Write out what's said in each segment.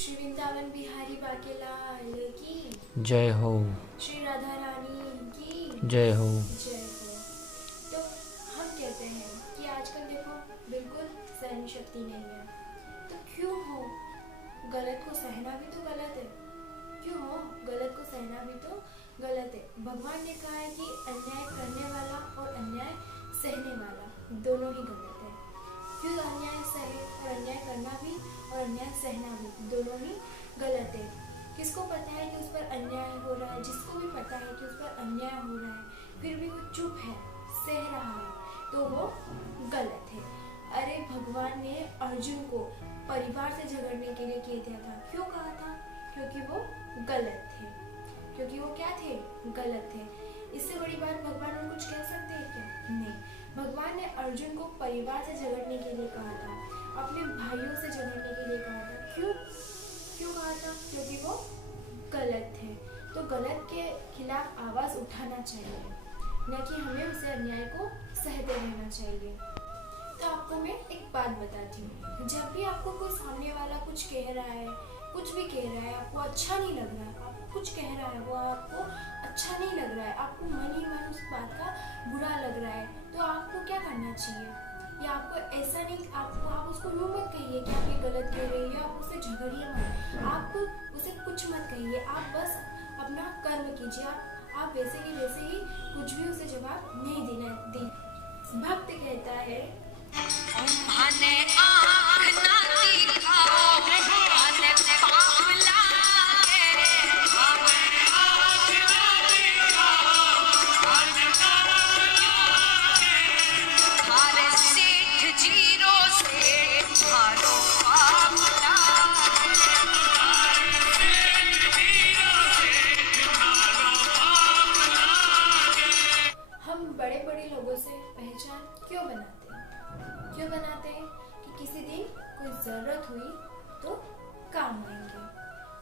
श्री वृंदावन बिहारी बाके लाल की जय हो। श्री राधा रानी की जय हो। जय हो। तो हम कहते हैं कि आजकल देखो बिल्कुल सहन शक्ति नहीं है, तो क्यों हो? गलत को सहना भी तो गलत है। क्यों हो? गलत को सहना भी तो गलत है। भगवान ने कहा है कि अन्याय करने वाला और अन्याय सहने वाला दोनों ही गलत है। क्यों अन्याय सहे और अन्याय करना भी और अन्याय सहना भी दोनों ही गलत है। किसको पता है कि उस पर अन्याय हो रहा है, जिसको भी पता है कि उस पर अन्याय हो रहा है, फिर भी वो चुप है, सह रहा है, तो वो गलत है। अरे भगवान ने अर्जुन को परिवार से झगड़ने के लिए कह दिया था। क्यों कहा था? क्योंकि वो गलत थे। क्योंकि वो क्या थे? गलत थे। इससे बड़ी बात भगवान और कुछ कह सकते हैं क्या? नहीं। भगवान ने अर्जुन को परिवार से झगड़ने के लिए कहा था, अपने भाइयों से झगड़ने के लिए कहा था। क्यों कहा था? क्योंकि वो गलत थे। तो गलत के खिलाफ आवाज उठाना चाहिए, न कि हमें उसे अन्याय को सहते रहना चाहिए। तो आपको मैं एक बात बताती हूँ, जब भी आपको कोई सामने वाला कुछ कह रहा है, कुछ भी कह रहा है, आपको अच्छा नहीं लग रहा है, आपको कुछ कह रहा है वो आपको अच्छा नहीं लग रहा है, आपको मन ही मन उस बात का बुरा लग रहा है, तो आपको क्या करना चाहिए? या आपको ऐसा नहीं, आप उसको यूँ मत कहिए कि आप ये गलत कह रहे हो, या आप उससे झगड़िए मत, आप उसे कुछ मत कहिए, आप बस अपना कर्म कीजिए। आप वैसे ही कुछ भी उसे जवाब नहीं देना दी। भक्त कहता है बड़े बड़े लोगों से पहचान क्यों बनाते हैं कि किसी दिन कोई जरूरत हुई तो काम आएंगे,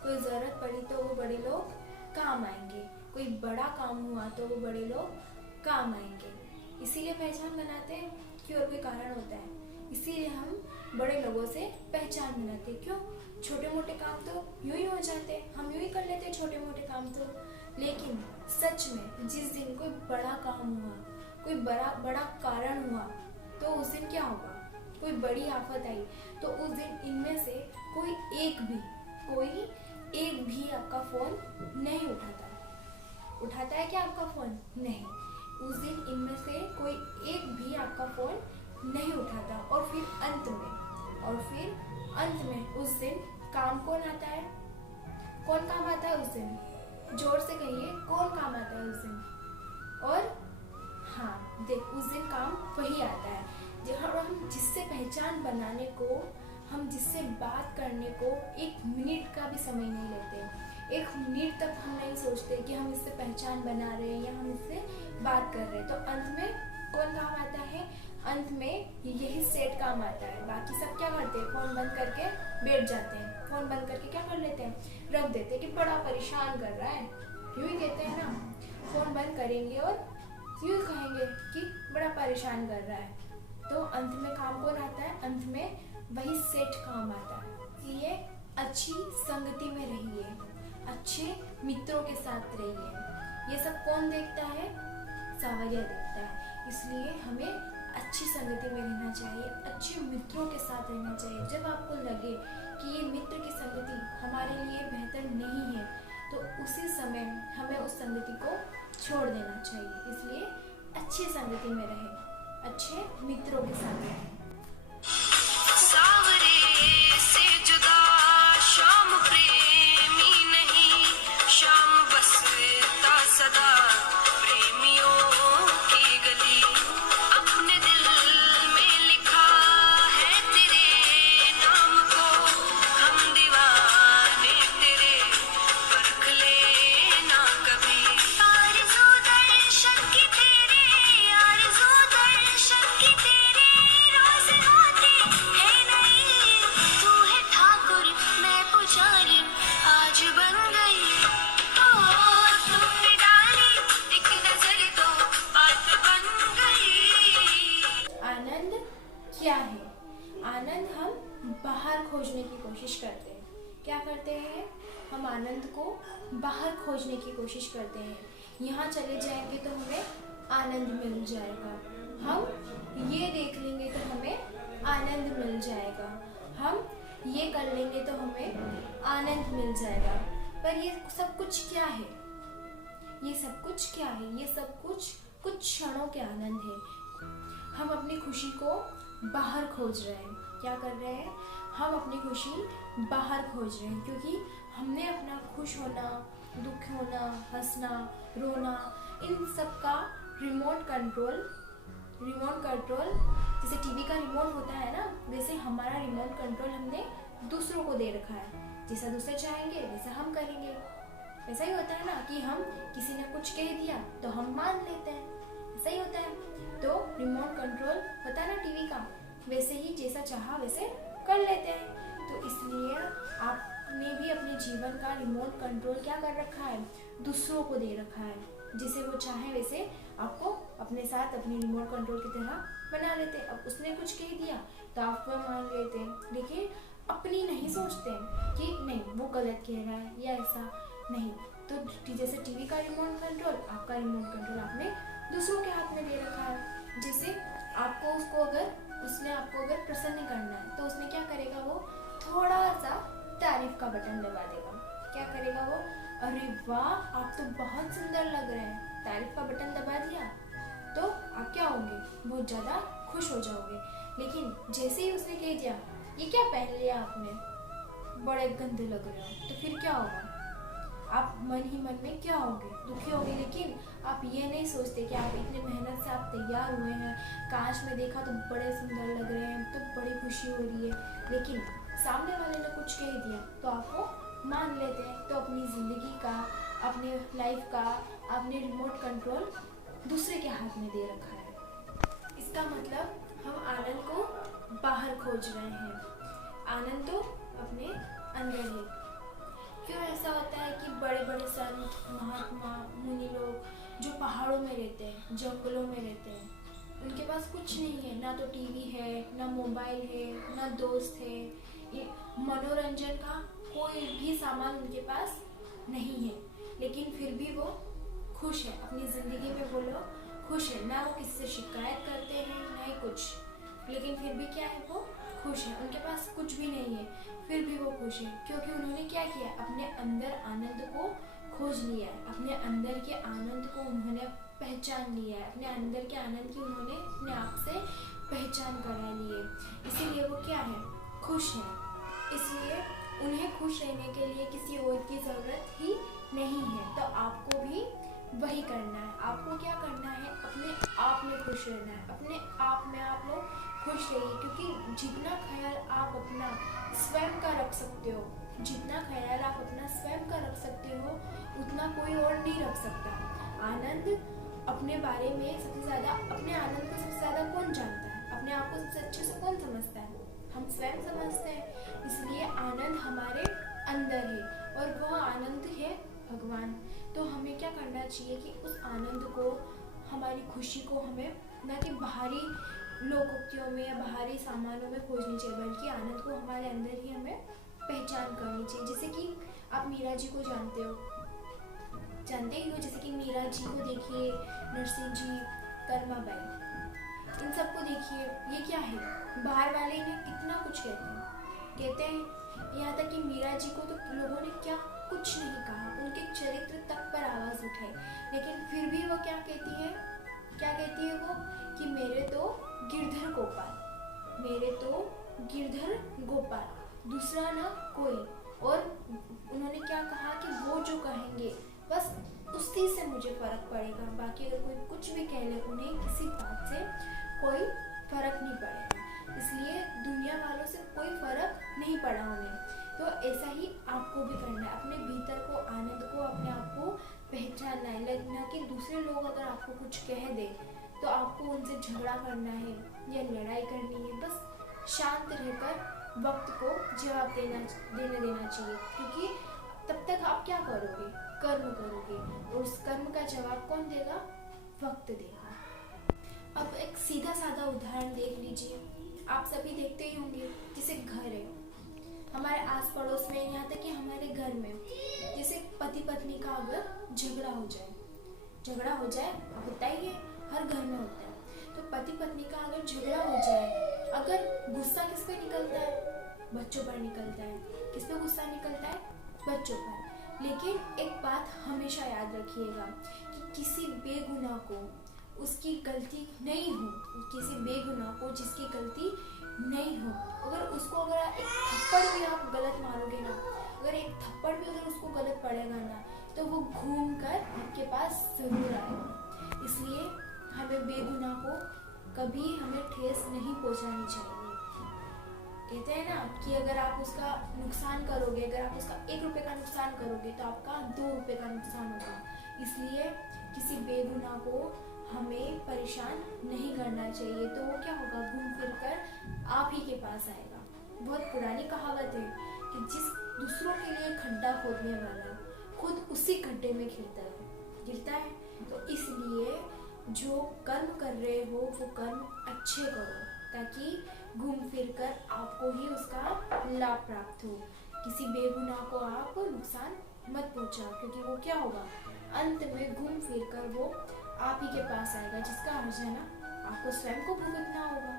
कोई जरूरत पड़ी तो वो बड़े लोग काम आएंगे, कोई बड़ा काम हुआ तो वो बड़े लोग काम आएंगे। इसीलिए पहचान बनाते हैं कि और कोई कारण होता है। इसीलिए हम बड़े लोगों से पहचान बनाते हैं। क्यों? छोटे मोटे काम तो यूं ही हो जाते हैं, हम यूं ही कर लेते हैं छोटे मोटे काम तो। लेकिन सच में जिस दिन कोई बड़ा काम हुआ, कोई बड़ा कारण हुआ, तो उस दिन क्या होगा? कोई बड़ी आफत आई तो उस दिन इनमें से कोई एक भी आपका फोन नहीं उठाता है क्या आपका फोन? नहीं। उस दिन इनमें से कोई एक भी आपका फोन नहीं उठाता। और फिर अंत में उस दिन काम कौन आता है? कौन काम आता है उस दिन? जोर से कहिए, कौन काम आता है उस दिन? और हाँ देख, उस दिन काम वही आता है जहाँ हम जिससे पहचान बनाने को, हम जिससे बात करने को एक मिनट का भी समय नहीं लेते। एक मिनट तक हम नहीं सोचते कि हम इससे पहचान बना रहे हैं या हम इससे बात कर रहे हैं। तो अंत में कौन काम आता है? अंत में यही सेट काम आता है। बाकी सब क्या करते हैं? फोन बंद करके बैठ जाते हैं। फोन बंद करके क्या कर लेते हैं? रख देते हैं कि बड़ा परेशान कर रहा है, यूं ही कहते हैं ना। फोन बंद करेंगे और यूं कहेंगे कि बड़ा परेशान कर रहा है। तो अंत में काम कौन आता है? अंत में वही सेट काम आता है। इसलिए अच्छी संगति में रहिए, अच्छे मित्रों के साथ रहिए। ये सब कौन देखता है? सावरिया देखता है। इसलिए हमें अच्छी संगति में रहना चाहिए, अच्छे मित्रों के साथ रहना चाहिए। जब आपको लगे कि ये मित्र की संगति हमारे लिए बेहतर नहीं है, तो उसी समय हमें उस संगति को छोड़ देना चाहिए। इसलिए अच्छी संगति में रहें, अच्छे मित्रों के साथ रहें। क्या है आनंद? हम बाहर खोजने की कोशिश करते हैं क्या करते हैं, हम आनंद को बाहर खोजने की कोशिश करते हैं। यहाँ चले जाएंगे तो हमें आनंद मिल जाएगा, हम ये देख लेंगे तो हमें आनंद मिल जाएगा, हम ये कर लेंगे तो हमें आनंद मिल जाएगा। पर ये सब कुछ क्या है, ये सब कुछ क्या है, ये सब कुछ क्षणों के आनंद है। हम अपनी खुशी को बाहर खोज रहे हैं। क्या कर रहे हैं, हम अपनी खुशी बाहर खोज रहे हैं, क्योंकि हमने अपना खुश होना, दुख होना, हंसना, रोना, इन सब का रिमोट कंट्रोल जैसे टीवी का रिमोट होता है ना, वैसे हमारा रिमोट कंट्रोल हमने दूसरों को दे रखा है। जैसा दूसरे चाहेंगे वैसा हम करेंगे। ऐसा ही होता है ना कि हम किसी ने कुछ कह दिया तो हम मान लेते हैं, ऐसा ही होता है। तो रिमोट कंट्रोल होता है ना टीवी का, वैसे ही जैसा चाहा वैसे कर लेते हैं। तो इसलिए आपने भी अपने जीवन का रिमोट कंट्रोल क्या कर रखा है, दूसरों को दे रखा है। जिसे वो चाहे वैसे आपको अपने साथ अपनी रिमोट कंट्रोल की तरह बना लेते। अब उसने कुछ कह दिया तो आप वो मान लेते हैं, लेकिन अपनी नहीं सोचते कि नहीं वो गलत कह रहा है या ऐसा नहीं। तो जैसे टीवी का रिमोट कंट्रोल, आपका रिमोट कंट्रोल आपने दूसरों के हाथ में दे रखा है। जैसे आपको उसने आपको अगर प्रसन्न करना है तो उसने क्या करेगा, वो थोड़ा सा तारीफ का बटन दबा देगा। क्या करेगा वो, अरे वाह आप तो बहुत सुंदर लग रहे हैं, तारीफ का बटन दबा दिया तो आप क्या होंगे, बहुत ज़्यादा खुश हो जाओगे। लेकिन जैसे ही उसने कह दिया ये क्या पहन लिया आपने, बड़े गंदे लग रहे हो, तो फिर क्या होगा, आप मन ही मन में क्या होंगे, दुखी होंगे। लेकिन आप ये नहीं सोचते कि आप इतने मेहनत से आप तैयार हुए हैं, कांच में देखा तो बड़े सुंदर लग रहे हैं, तो बड़ी खुशी हो रही है। लेकिन सामने वाले ने कुछ कह दिया तो आपको मान लेते हैं। तो अपनी ज़िंदगी का, अपने लाइफ का, अपने रिमोट कंट्रोल दूसरे के हाथ में दे रखा है। इसका मतलब हम आनंद को बाहर खोज रहे हैं, आनंद तो अपने अंदर है। क्यों ऐसा होता है कि बड़े बड़े संत, महात्मा, मुनि लोग जो पहाड़ों में रहते हैं, जंगलों में रहते हैं, उनके पास कुछ नहीं है, ना तो टीवी है, ना मोबाइल है, ना दोस्त है, ये मनोरंजन का कोई भी सामान उनके पास नहीं है। लेकिन फिर भी वो खुश है, अपनी ज़िंदगी में वो लोग खुश है। ना वो किसी से शिकायत करते हैं, ना ही कुछ, लेकिन फिर भी क्या है, वो खुश है। उनके पास कुछ भी नहीं है, फिर भी वो खुश है, क्योंकि उन्होंने क्या किया, अपने अंदर आनंद को खोज लिया है, अपने अंदर के आनंद को उन्होंने पहचान लिया है, अपने अंदर के आनंद की उन्होंने अपने आप से पहचान करा ली है। इसीलिए वो क्या है, खुश है। इसलिए उन्हें खुश रहने के लिए किसी और की ज़रूरत ही नहीं है। तो आपको भी वही करना है। आपको क्या करना है, अपने आप में खुश रहना है, अपने आप में आप लोग खुश रहिए। क्योंकि जितना ख्याल आप अपना स्वयं का रख सकते हो, जितना ख्याल आप अपना स्वयं का रख सकते हो, उतना कोई और नहीं रख सकता। आनंद अपने बारे में सबसे ज़्यादा, अपने आनंद को सबसे ज़्यादा कौन जानता है, अपने आप को सबसे अच्छे से कौन समझता है, हम स्वयं समझते हैं। इसलिए आनंद हमारे अंदर है और वह आनंद है भगवान। तो हमें क्या करना चाहिए कि उस आनंद को, हमारी खुशी को हमें ना कि बाहरी लोकोक्तियों में या बाहरी सामानों में खोजनी चाहिए, बल्कि आनंद को हमारे अंदर ही हमें पहचान करनी चाहिए। जैसे कि आप मीरा जी को जानते ही हो, जैसे कि मीरा जी को देखिए, नरसिंह जी, कर्माबाई, इन सबको देखिए, ये क्या है, बाहर वाले इन्हें कितना कुछ कहते हैं, यहाँ तक कि मीरा जी को तो लोगों ने क्या कुछ नहीं कहा, उनके चरित्र तक पर आवाज़ उठाई, लेकिन फिर भी वो क्या कहती है वो कि मेरे तो गिरधर गोपाल, दूसरा ना कोई। और उन्होंने क्या कहा कि वो जो कहेंगे बस उसी से मुझे फ़र्क पड़ेगा, बाकी अगर कोई कुछ भी कह ले उन्हें किसी बात से कोई फ़र्क नहीं पड़ेगा। इसलिए दुनिया वालों से कोई फ़र्क नहीं पड़ा उन्हें। तो ऐसा ही आपको भी करना है, अपने भीतर को, आनंद को, अपने आप को पहचानना है। ना कि दूसरे लोग अगर आपको कुछ कह दे तो आपको उनसे झगड़ा करना है या लड़ाई करनी है। बस शांत रहकर वक्त को जवाब देना चाहिए, क्योंकि तब तक आप क्या करोगे, कर्म करोगे, और उस कर्म का जवाब कौन देगा, वक्त देगा। अब एक सीधा साधा उदाहरण देख लीजिए, आप सभी देखते ही होंगे, जैसे घर है, हमारे आस पड़ोस में, यहाँ तक कि हमारे घर में, जैसे पति पत्नी का अगर झगड़ा हो जाए, होता ही है, हर घर में होता है। तो पति पत्नी का अगर झगड़ा हो जाए, अगर गुस्सा किस पे निकलता है? बच्चों पर निकलता है। किस पे गुस्सा निकलता है? बच्चों पर। लेकिन एक बात हमेशा याद रखिएगा कि किसी बेगुनाह को उसकी गलती नहीं हो, किसी बेगुनाह को जिसकी गलती नहीं हो, अगर एक थप्पड़ भी आप गलत मारोगे ना, अगर एक थप्पड़ भी अगर उसको गलत पड़ेगा ना, तो वो घूम कर आपके पास जरूर आएगा। इसलिए हमें बेगुनाह को कभी हमें ठेस नहीं पहुंचानी चाहिए। कहते हैं ना कि अगर आप उसका नुकसान करोगे, अगर आप उसका 1 रुपए का नुकसान करोगे तो आपका 2 रुपए का नुकसान होगा। इसलिए किसी बेगुनाह को हमें परेशान नहीं करना चाहिए, तो वो क्या होगा, घूम फिर कर आप ही के पास आएगा। बहुत पुरानी कहावत है कि जिस दूसरों के लिए खड्डा खोदने वाला खुद उसी खड्डे में गिरता है। तो इसलिए जो कर्म कर रहे हो वो कर्म अच्छे करो, ताकि घूम फिर कर आपको ही उसका लाभ प्राप्त हो। किसी बेगुनाह को आप नुकसान मत पहुंचाओ, क्योंकि वो क्या होगा, अंत में घूम फिर कर वो आप ही के पास आएगा, जिसका हर्जाना आपको स्वयं को भुगतना होगा।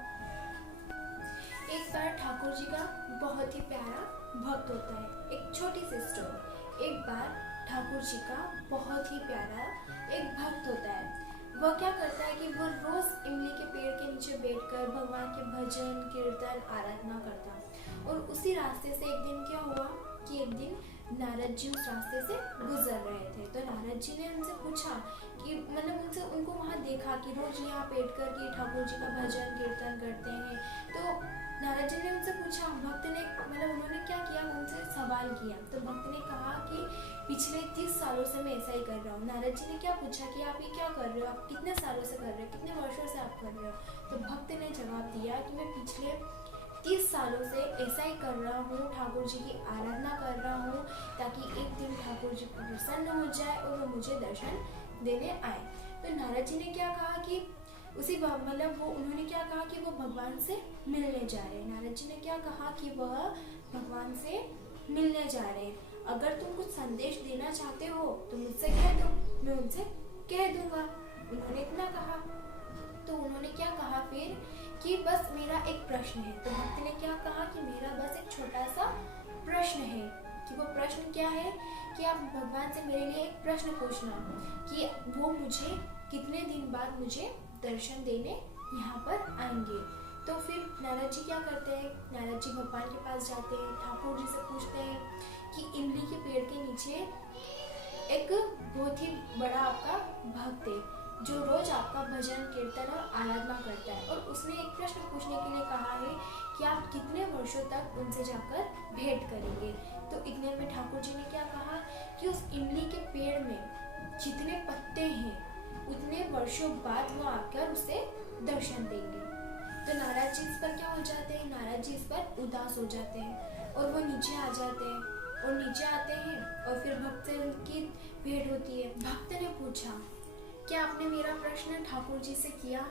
एक बार ठाकुर जी का बहुत ही प्यारा भक्त होता है। एक छोटी सी स्टोरी। एक बार ठाकुर जी का बहुत ही प्यारा एक भक्त होता है। वह क्या करता है कि वो रोज इमली के पेड़ के नीचे बैठकर भगवान के भजन कीर्तन आराधना करता। और उसी रास्ते से एक दिन क्या हुआ कि एक दिन नारद जी उस रास्ते से गुजर रहे थे। तो नारद जी ने उनसे पूछा कि उनको वहाँ देखा कि रोज यहाँ बैठ कर के ठाकुर जी का भजन कीर्तन करते हैं। तो नारद जी ने उनसे पूछा, भक्त ने उन्होंने क्या किया, उनसे सवाल किया। तो भक्त ने कहा कि पिछले 30 सालों से मैं ऐसा ही कर रहा हूँ। नारद जी ने क्या पूछा कि आप ये क्या कर रहे हो, आप कितने सालों से कर रहे हो, कितने वर्षों से आप कर रहे हो? तो भक्त ने जवाब दिया कि मैं पिछले 30 सालों से ऐसा ही कर रहा हूँ, ठाकुर जी की आराधना कर रहा हूँ, ताकि एक दिन ठाकुर जी प्रसन्न हो जाए और वो मुझे दर्शन देने आए। तो नारद जी ने क्या कहा कि उन्होंने क्या कहा कि वो भगवान से मिलने जा रहे हैं। नारद जी ने क्या कहा कि वह भगवान से मिलने जा रहे हैं। अगर तुम कुछ संदेश देना चाहते हो तो मुझसे कह दो, मैं उनसे कह दूंगा। उन्होंने इतना कहा। तो उन्होंने क्या कहा फिर कि बस मेरा एक प्रश्न है। तो भक्त ने क्या कहा कि मेरा बस एक छोटा सा प्रश्न है। कि वो प्रश्न क्या है कि आप भगवान से मेरे लिए एक प्रश्न पूछना कि वो मुझे कितने दिन बाद मुझे दर्शन देने यहाँ पर आएंगे। तो फिर नारद जी क्या करते हैं, नारद जी भगवान के पास जाते हैं, ठाकुर जी से पूछते हैं कि इमली के पेड़ के नीचे एक बहुत ही बड़ा आपका भक्त है जो रोज आपका भजन कीर्तन और आराधना करता है, और उसने एक प्रश्न पूछने के लिए कहा है कि आप कितने वर्षों तक उनसे जाकर भेंट करेंगे। तो इतने में ठाकुर जी ने क्या कहा कि उस इमली के पेड़ में जितने पत्ते हैं उतने वर्षों बाद वो आकर उसे दर्शन देंगे। तो नारद जी इस पर क्या हो जाते हैं, नारद जी इस पर उदास हो जाते हैं और वो नीचे आ जाते हैं। और नीचे आते हैं और फिर भक्त से उनकी भेंट होती है। भक्त ने पूछा, क्या आपने मेरा प्रश्न ठाकुर जी से किया?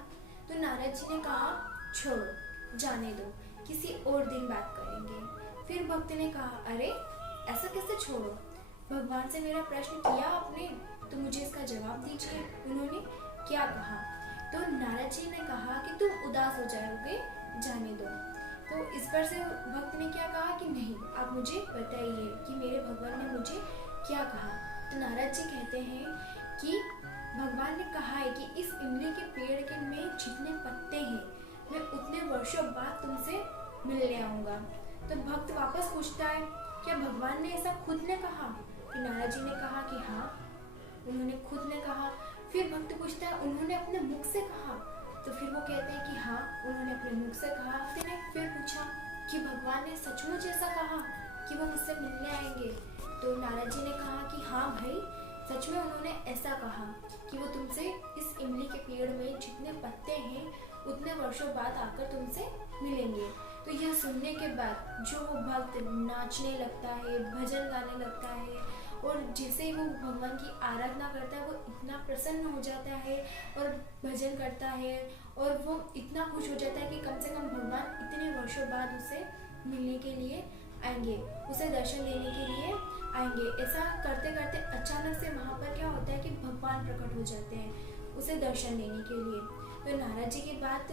तो नारद जी ने कहा, छोड़ो, जाने दो, किसी और दिन बात करेंगे। फिर भक्त ने कहा, अरे ऐसा कैसे छोड़ो, भगवान से मेरा प्रश्न किया आपने, तो मुझे इसका जवाब दीजिए। उन्होंने क्या कहा? तो नारद जी ने कहा कि तुम उदास हो जाओगे, जाने दो। तो इस पर से भक्त ने क्या कहा कि नहीं, आप मुझे बताइए कि मेरे भगवान ने मुझे क्या कहा। तो नारद जी कहते हैं कि भगवान ने कहा है कि इस इमली के पेड़ के में जितने पत्ते हैं मैं उतने वर्षों बाद तुमसे मिलने आऊँगा। तो भक्त वापस पूछता है, क्या भगवान ने ऐसा खुद ने कहा? तो नारद जी ने कहा कि हाँ, उन्होंने खुद ने कहा। फिर भक्त पूछता है, उन्होंने अपने मुख से कहा? तो फिर वो कहते हैं कि हाँ, उन्होंने अपने मुख से कहा। फिर पूछा कि भगवान ने सचमुच ऐसा कहा कि वो मुझसे मिलने आएंगे? तो नारद जी ने कहा कि हाँ भाई, सच में उन्होंने ऐसा कहा कि वो तुमसे इस इमली के पेड़ में जितने पत्ते हैं उतने वर्षों बाद आकर तुमसे मिलेंगे। तो यह सुनने के बाद जो वो भक्त नाचने लगता है, भजन गाने लगता है, और जैसे वो भगवान की आराधना करता है वो इतना प्रसन्न हो जाता है और भजन करता है, और वो इतना खुश हो जाता है कि कम से कम भगवान इतने वर्षों बाद उसे मिलने के लिए आएंगे, उसे दर्शन देने के लिए आएंगे। ऐसा करते करते अचानक से वहाँ पर क्या होता है कि भगवान प्रकट हो जाते हैं उसे दर्शन देने के लिए। तो नारद जी की बात,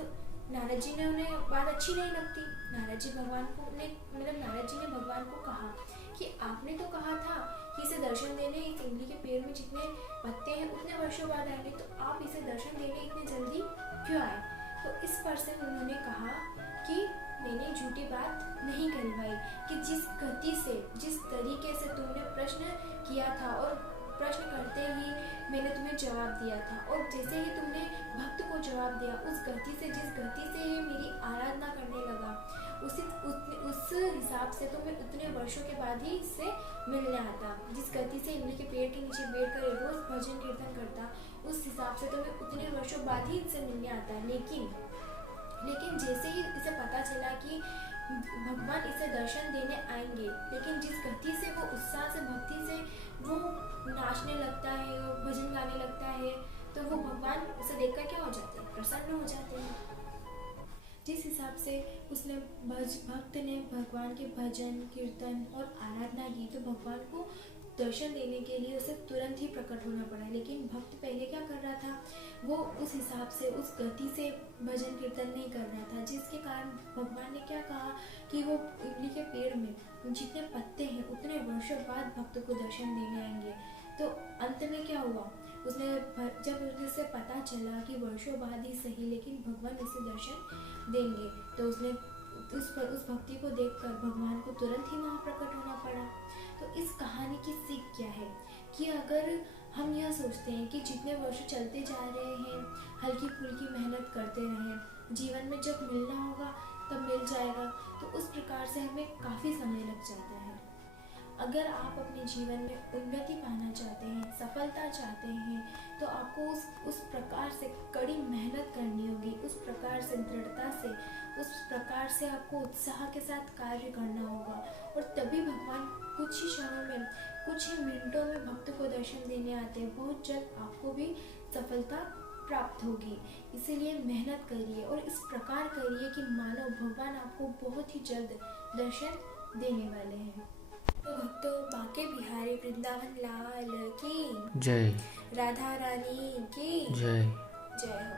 नारद जी ने उन्हें बात अच्छी नहीं लगती। नारद जी भगवान को नारद जी ने भगवान को कहा कि आपने तो कहा था कि इसे दर्शन देने इस इमली के पेड़ में जितने पत्ते हैं उतने वर्षों बाद आएंगे, तो आप इसे दर्शन देने इतनी जल्दी क्यों आए? तो इस पर से उन्होंने कहा कि मैंने झूठी बात नहीं कहलवाई, कि जिस गति से, जिस तरीके से तुमने प्रश्न किया था और प्रश्न करते ही मैंने तुम्हें जवाब दिया था, और जैसे ही तुमने भक्त को जवाब दिया उस गति से, जिस गति से ये मेरी आराधना करने लगा, उस हिसाब से तो मैं उतने वर्षों के बाद ही इससे मिलने आता। जिस गति से इमली के पेड़ के नीचे बैठकर रोज भजन कीर्तन करता, उस हिसाब से तो मैं उतने वर्षों बाद ही इनसे मिलने आता। लेकिन जैसे ही इसे पता चला कि भगवान इसे दर्शन देने आएंगे, लेकिन जिस गति से वो उत्साह से, भक्ति से वो नाचने लगता है, वो भजन गाने लगता है, तो वो भगवान उसे देखकर क्या हो जाते हैं? प्रसन्न हो जाते हैं। जिस हिसाब से उसने भक्त ने भगवान के भजन कीर्तन और आराधना की, तो भगवान को दर्शन देने के लिए उसे तुरंत ही प्रकट होना पड़ा। लेकिन भक्त पहले क्या कर रहा था? वो उस हिसाब से, उस गति से भजन कीर्तन नहीं कर रहा था, जिसके कारण भगवान ने क्या कहा कि वो इमली के पेड़ में जितने पत्ते हैं उतने वर्षों बाद भक्त को दर्शन देने आएंगे। तो अंत में क्या हुआ? जब उसे पता चला कि वर्षों बाद ही सही, लेकिन भगवान उसे दर्शन देंगे, तो उसने उस भक्ति को देखकर भगवान को तुरंत ही वहाँ प्रकट होना पड़ा। तो इस कहानी की सीख क्या है कि अगर हम यह सोचते हैं कि जितने वर्ष चलते जा रहे हैं, हल्की फुल्की मेहनत करते रहें, जीवन में जब मिलना होगा तब मिल जाएगा, तो उस प्रकार से हमें काफ़ी समय लग जाता है। अगर आप अपने जीवन में उन्नति पाना चाहते हैं, सफलता चाहते हैं, तो आपको उस प्रकार से कड़ी मेहनत करनी होगी, उस प्रकार से दृढ़ता से, उस प्रकार से आपको उत्साह के साथ कार्य करना होगा, और तभी भगवान कुछ ही क्षणों में, कुछ ही मिनटों में भक्त को दर्शन देने आते हैं। बहुत जल्द आपको भी सफलता प्राप्त होगी। इसीलिए मेहनत करिए और इस प्रकार करिए कि मानो भगवान आपको बहुत ही जल्द दर्शन देने वाले हैं। तो भक्तों, बांके बिहारी वृंदावन लाल की जय, राधा रानी की जय। जय हो।